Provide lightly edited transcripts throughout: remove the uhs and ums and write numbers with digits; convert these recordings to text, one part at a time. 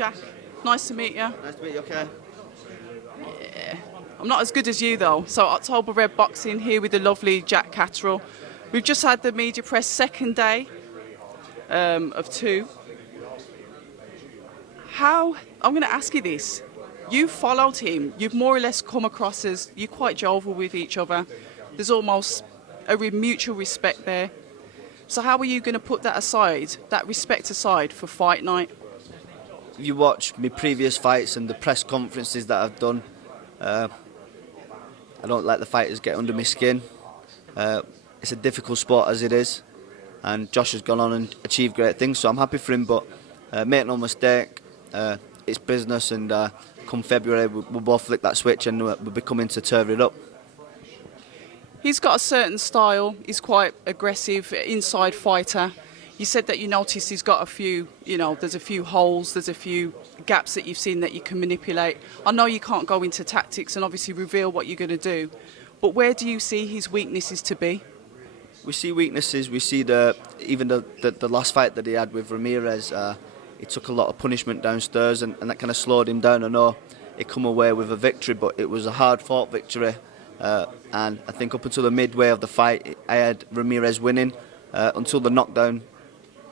Jack. Nice to meet you. Nice to meet you, okay? Yeah. I'm not as good as you, though. So, October Red Boxing here with the lovely Jack Catterall. We've just had the media press second day of 2. I'm going to ask you this. You followed him. You've more or less come across as you're quite jovial with each other. There's almost a mutual respect there. So how are you going to put that aside, that respect aside for fight night? If you watch my previous fights and the press conferences that I've done, I don't let the fighters get under my skin. It's a difficult sport as it is, and Josh has gone on and achieved great things, so I'm happy for him, but make no mistake, it's business, and come February we'll both flick that switch and we'll be coming to tear it up. He's got a certain style. He's quite aggressive, inside fighter. You said that you noticed he's got a few, there's a few holes, there's a few gaps that you've seen that you can manipulate. I know you can't go into tactics and obviously reveal what you're going to do, but where do you see his weaknesses to be? We see weaknesses. We see even the last fight that he had with Ramirez, he took a lot of punishment downstairs, and that kind of slowed him down. I know he come away with a victory, but it was a hard-fought victory. And I think up until the midway of the fight, I had Ramirez winning until the knockdown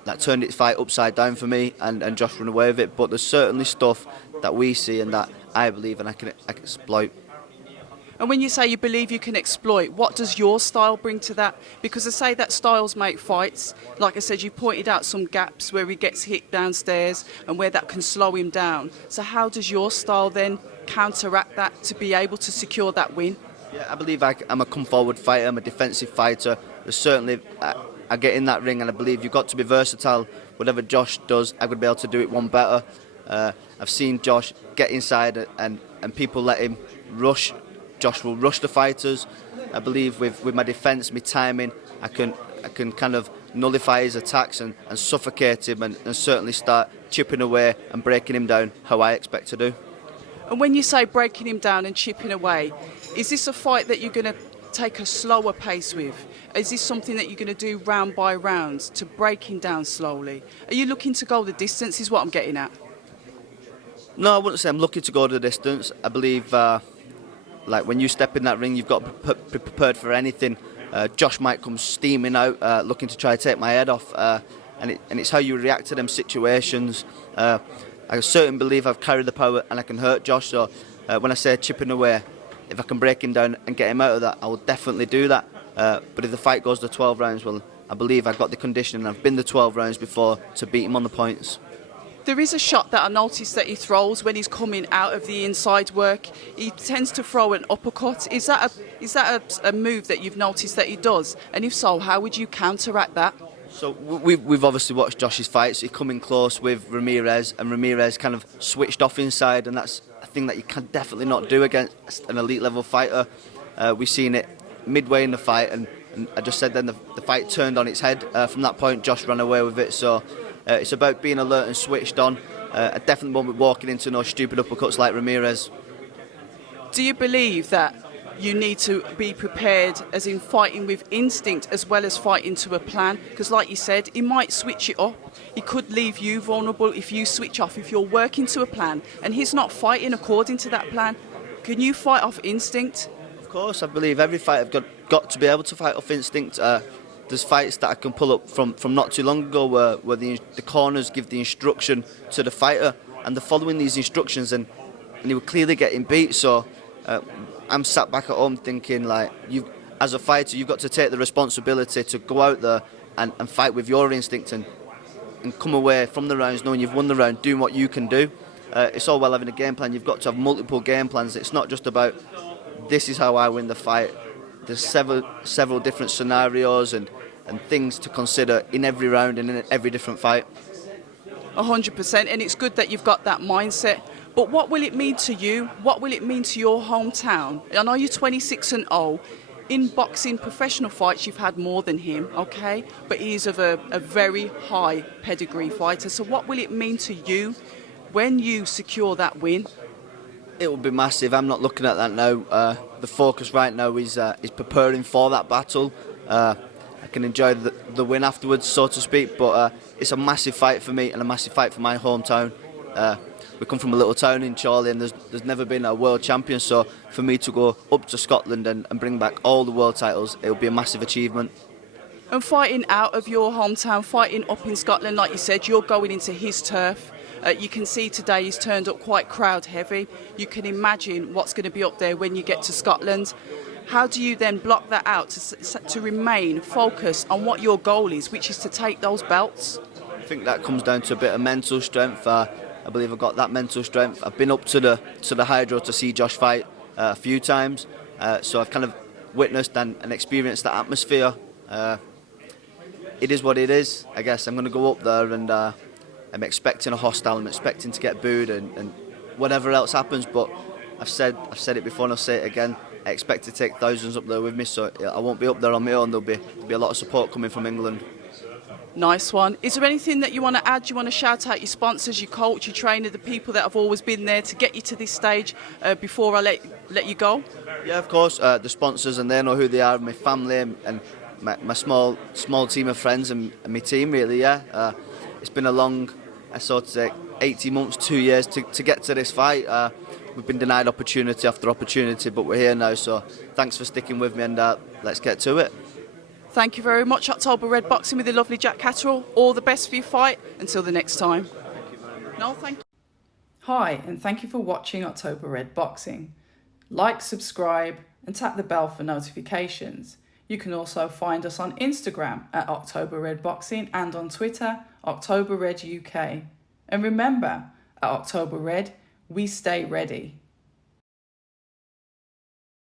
that turned its fight upside down for me, and Josh ran away with it. But there's certainly stuff that we see and that I believe and I can exploit. And when you say you believe you can exploit, what does your style bring to that? Because I say that styles make fights. Like I said, you pointed out some gaps where he gets hit downstairs and where that can slow him down. So how does your style then counteract that to be able to secure that win? Yeah, I believe I'm a come-forward fighter, I'm a defensive fighter. There's certainly, I get in that ring and I believe you've got to be versatile. Whatever Josh does, I'm going to be able to do it one better. I've seen Josh get inside and people let him rush. Josh will rush the fighters. I believe with my defence, my timing, I can kind of nullify his attacks and suffocate him and certainly start chipping away and breaking him down how I expect to do. And when you say breaking him down and chipping away, is this a fight that you're going to take a slower pace with? Is this something that you're going to do round by round to break him down slowly? Are you looking to go the distance is what I'm getting at? No, I wouldn't say I'm looking to go the distance. I believe like when you step in that ring, you've got to be prepared for anything. Josh might come steaming out, looking to try to take my head off, and it's how you react to them situations. I certainly believe I've carried the power and I can hurt Josh, so when I say chipping away, if I can break him down and get him out of that, I will definitely do that. But if the fight goes to 12 rounds, well, I believe I've got the conditioning. I've been to 12 rounds before to beat him on the points. There is a shot that I noticed that he throws when he's coming out of the inside work. He tends to throw an uppercut. Is that a move that you've noticed that he does? And if so, how would you counteract that? So we've obviously watched Josh's fights. He come in close with Ramirez, and Ramirez kind of switched off inside, and that's a thing that you can definitely not do against an elite level fighter. We've seen it midway in the fight, and I just said then the fight turned on its head. From that point, Josh ran away with it. So it's about being alert and switched on. I definitely won't be walking into no stupid uppercuts like Ramirez. Do you believe that you need to be prepared, as in fighting with instinct as well as fighting to a plan? Because like you said, he might switch it up. He could leave you vulnerable if you switch off, if you're working to a plan and he's not fighting according to that plan. Can you fight off instinct? Of course, I believe every fight I've got to be able to fight off instinct. There's fights that I can pull up from not too long ago where the corners give the instruction to the fighter and they're following these instructions and they were clearly getting beat. So I'm sat back at home thinking, like, as a fighter, you've got to take the responsibility to go out there and fight with your instinct and come away from the rounds knowing you've won the round, doing what you can do. It's all well having a game plan. You've got to have multiple game plans. It's not just about this is how I win the fight. There's several different scenarios and things to consider in every round and in every different fight. 100%, and it's good that you've got that mindset. But what will it mean to you? What will it mean to your hometown? I know you're 26-0. In boxing professional fights, you've had more than him, okay? But he's of a very high pedigree fighter. So what will it mean to you when you secure that win? It will be massive. I'm not looking at that now. The focus right now is preparing for that battle. I can enjoy the win afterwards, so to speak, but it's a massive fight for me and a massive fight for my hometown. We come from a little town in Chorley, and there's never been a world champion. So for me to go up to Scotland and bring back all the world titles, it will be a massive achievement. And fighting out of your hometown, fighting up in Scotland, like you said, you're going into his turf. You can see today he's turned up quite crowd heavy. You can imagine what's going to be up there when you get to Scotland. How do you then block that out to remain focused on what your goal is, which is to take those belts? I think that comes down to a bit of mental strength. I believe I've got that mental strength. I've been up to the Hydro to see Josh fight a few times, so I've kind of witnessed and experienced that atmosphere. It is what it is. I guess I'm going to go up there, and I'm expecting a hostile. I'm expecting to get booed and whatever else happens. But I've said it before, and I'll say it again. I expect to take thousands up there with me, so I won't be up there on my own. There'll be a lot of support coming from England. Nice one. Is there anything that you want to add? Do you want to shout out your sponsors, your coach, your trainer, the people that have always been there to get you to this stage before I let you go? Yeah, of course. The sponsors, and they know who they are. My family and my small team of friends and my team. Really, yeah. It's been a long, I sort of say, 18 months, 2 years to get to this fight. We've been denied opportunity after opportunity, but we're here now. So thanks for sticking with me, and let's get to it. Thank you very much, October Red Boxing with the lovely Jack Catterall. All the best for your fight. Until the next time. Thank you very much. No, thank you. Hi, and thank you for watching October Red Boxing. Like, subscribe, and tap the bell for notifications. You can also find us on Instagram at October Red Boxing and on Twitter, October Red UK. And remember, at October Red, we stay ready.